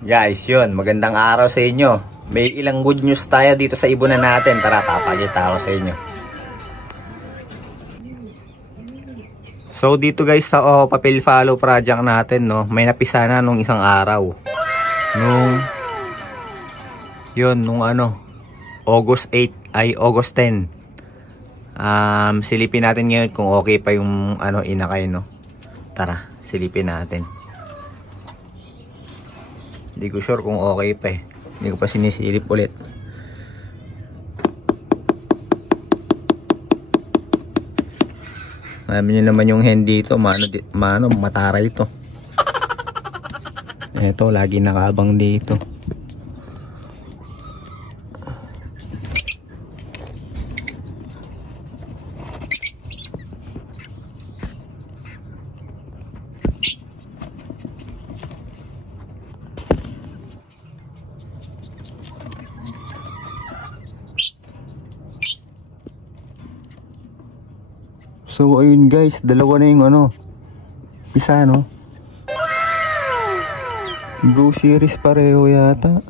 Guys, yun, magandang araw sa inyo. May ilang good news tayo dito sa ibunan natin. Tara, papakita ako sa inyo. So dito guys sa papel follow project natin, no, may napisa na nung isang araw. Nung August 8 ay August 10. Silipin natin ngayon kung okay pa yung inakay, no. Tara, silipin natin. Hindi ko sure kung okay pa eh. Hindi ko pa sinisilip ulit. Alam nyo naman yung hen dito, mataray ito. Eto, lagi nakabang dito. So ayun guys, dalawa na yung isa, no. Blue series pareho yata.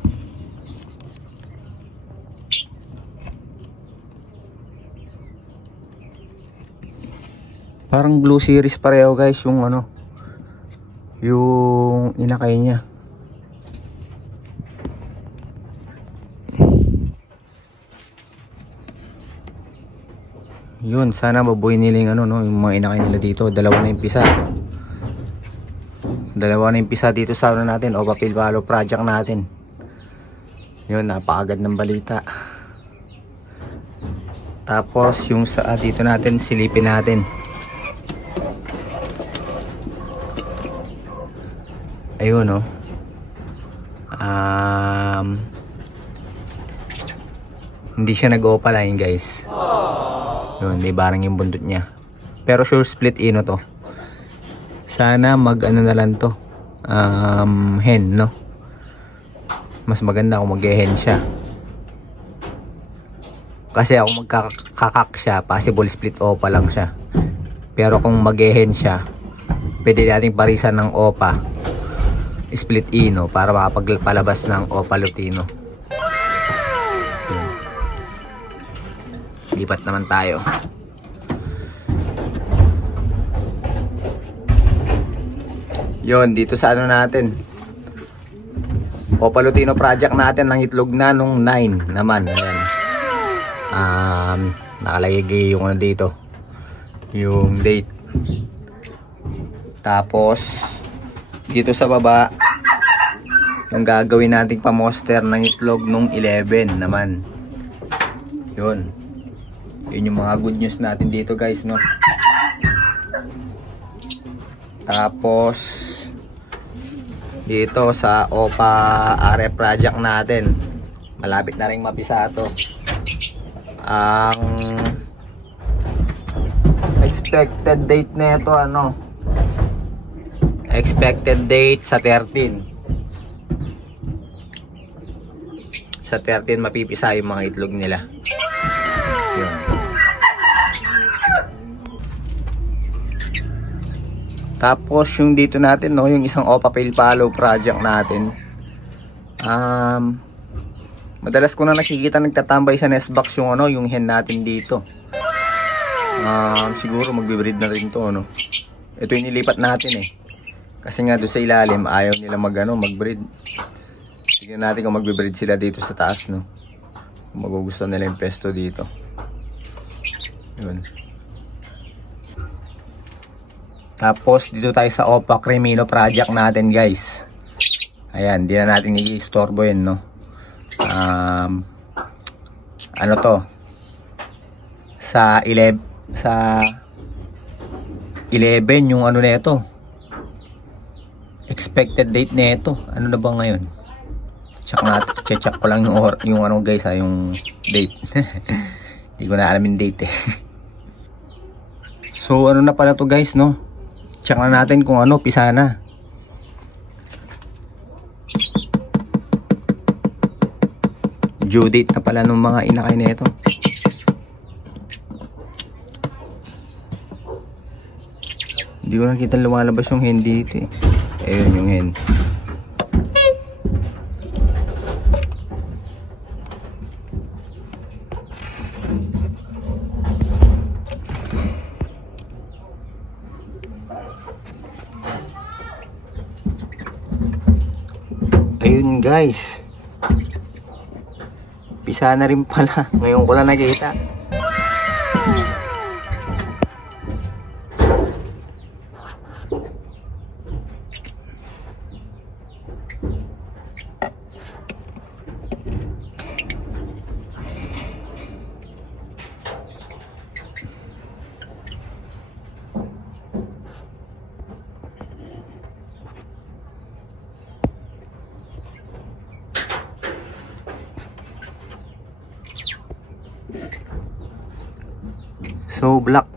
Parang blue series pareho guys yung yung inakay niya. Yun, sana mabuhay nila yung yung mga inakay nila dito. Dalawa na yung pisa dito sa natin, o papel follow project natin. Yun, napakagad ng balita. Tapos yung sa dito natin, silipin natin. Ayun, no. Hindi siya nag-opaline guys. Yun, may barang yung bundot niya. Pero sure split ino to. Sana na lang to. Hen, no? Mas maganda kung mag-hen siya. Kasi ako magkakak siya, possible split opa lang siya. Pero kung mag-hen siya, pwede nating parisan ng opa split ino para makapagpalabas ng opa lutino. Lipat naman tayo. Yon, dito sa natin, opa lutino project natin ng itlog na nung 9 naman. Ayan. Nakalagay yung dito, yung date. Tapos dito sa baba, yung gagawin nating pamoster ng itlog nung 11 naman. Yun. Yun yung mga good news natin dito guys, no. Tapos dito sa OPA RF project natin, malapit na rin mapisa to. Ang expected date na ito expected date sa 13. Sa 13 mapipisa yung mga itlog nila. Yun. Tapos yung dito natin, no, yung isang OPA papel follow project natin. Madalas ko na nakikita nagtatambay sa nest box yung yung hen natin dito. Siguro magbe-breed na rin to, no. Ito yung nilipat natin eh. Kasi nga doon sa ilalim ayaw nila mag-breed. Tignan natin kung magbe-breed sila dito sa taas, no. Kung magugustuhan nila yung pesto dito. Yun. Tapos dito tayo sa OPA Cremino project natin guys. Ayan, di na natin i-istorbo yun, no. Ano to? Sa 11 yung na ito. Expected date na ito. Ano na ba ngayon? Check ko lang yung guys, yung date. Hindi ko na alam yung date eh. So na pala to guys, no. Check na natin kung pisa na. Due date na pala ng mga inakay na ito. Hindi ko nakita lumalabas yung hen dito eh. Ayun yung hen. Ayun guys. Pisa na rin pala. Ngayon ko lang nakita. So black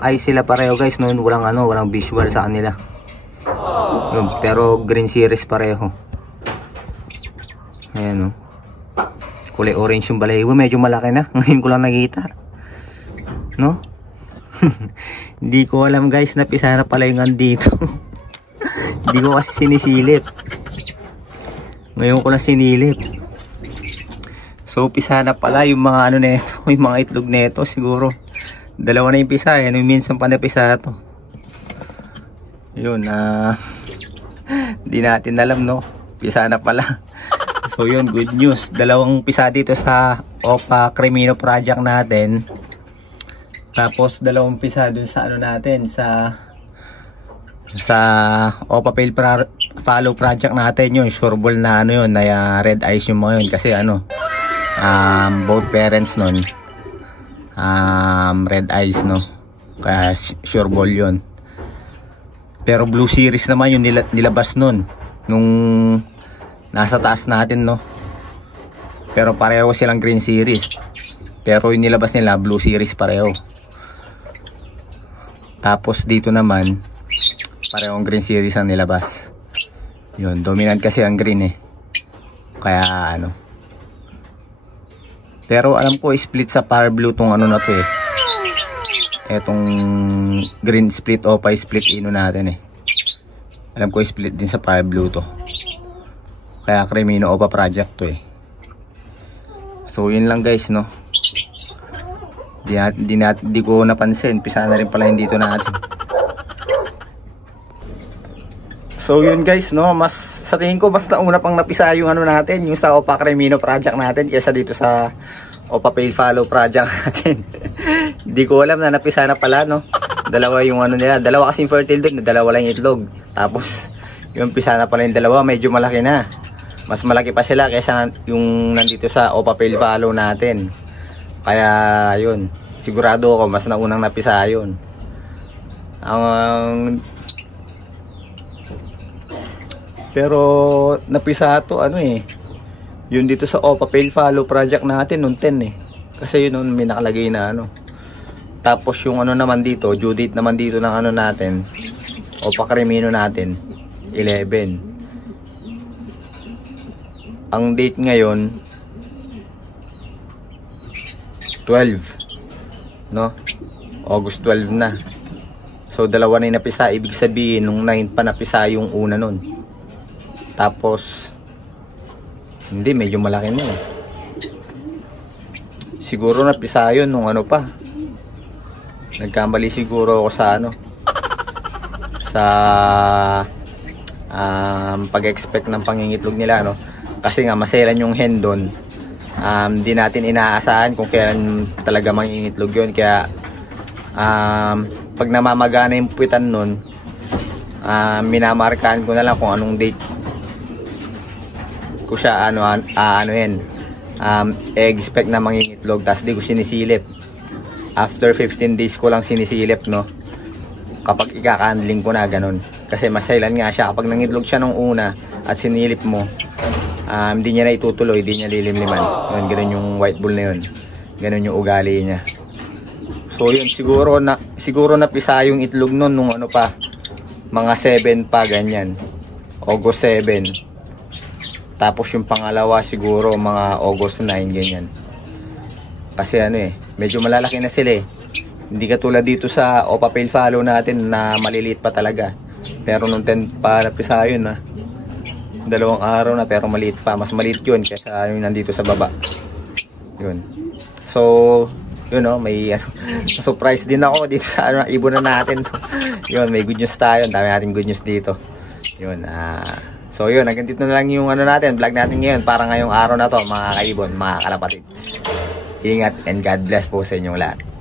eye sila pareho guys, noon walang visual sa kanila. Yun, pero green series pareho. Ayan, kulay orange yung balahibo, medyo malaki na. Ngayon ko lang nakita, no? Hindi ko alam guys na pisa na pala yung andito. Hindi ko kasi sinisilip. Ngayon ko lang sinilip. So pisa na pala yung mga ano neto, yung mga itlog neto siguro. Dalawa na yung pisa, yan yung minsan pa na pisa to. Yun, di natin alam, no? Pisa na pala. So yun, good news. Dalawang pisa dito sa Opa Cremino project natin. Tapos dalawang pisa dun sa ano natin, sa Opa Pale Follow project natin, yun sureball na ano yun, na red eyes yung mga yun. Kasi ano, both parents nun red eyes, no? Kaya sure ball yun. Pero blue series naman yung nilabas nun nung nasa taas natin, no? Pero pareho silang green series, pero yung nilabas nila blue series pareho. Tapos dito naman parehong green series ang nilabas. Yun, dominant kasi ang green, kaya ano. Pero alam ko split sa Power Blue tong ano na to, etong green split Opa split ino natin, alam ko split din sa Power Blue to. Kaya Cremino Opa project to, So yun lang guys, no? Di ko napansin, pisa na rin pala yung dito natin. So yun guys, no, mas sa tingin ko mas nauna pang napisa yung ano natin, yung sa Opa Cremino project natin kaysa dito sa Opa Pale Follow project natin. Hindi ko alam na napisa na pala, no. Dalawa yung ano nila, dalawa kasing fertile doon, dalawa lang itlog. Tapos yung pisa na pala yung dalawa, medyo malaki na. Mas malaki pa sila kaysa yung nandito sa Opa Pale Follow natin. Kaya yun, sigurado ako mas naunang napisa yun. Pero napisa to ano, yun dito sa Opa Pale Follow project natin nung 10, kasi yun nun may nakalagay na ano. Tapos yung ano naman dito, due date naman dito ng ano natin, Opa Cremino natin 11. Ang date ngayon 12, no? August 12 na. So dalawa na yung napisa, ibig sabihin nung 9 pa napisa yung una nun. Tapos hindi, medyo malaki na, siguro napisa yun nung ano pa. Nagkamali siguro ako sa ano, sa pag-expect ng pangingitlog nila, no? Kasi nga maselan yung hen doon. Di natin inaasahan kung kailan talaga mangingitlog yun. Kaya pag namamagana yung puwitan nun, minamarkahan ko na lang kung anong date ko siya expect na mangingitlog. Tapos di ko sinisilip. After 15 days ko lang sinisilip, no? Kapag ikakandling ko na, ganun. Kasi masailan nga siya. Kapag nangitlog siya nung una at sinilip mo, hindi niya na itutuloy, hindi niya lilimliman. Yun, ganun yung white bull na yun. Ganun yung ugali niya. So yun, siguro napisa yung itlog nun nung ano pa, mga 7 pa, ganyan. August 7. Tapos yung pangalawa siguro mga August 9, ganyan. Kasi ano medyo malalaki na sila Hindi katulad dito sa Opa Pale Follow natin na maliliit pa talaga. Pero nung 10 pa napisa yun, 2 araw na, pero maliit pa. Mas maliit yun kaysa yung nandito sa baba. Yun. So, yun, may surprise din ako dito sa ibon na natin. Yun, may good news tayo. Ang dami natin good news dito. Yun, So yun, hanggang dito na lang yung ano natin, vlog natin ngayon para ngayong araw na to mga kaibon, mga kalapatids. Ingat and God bless po sa inyong lahat.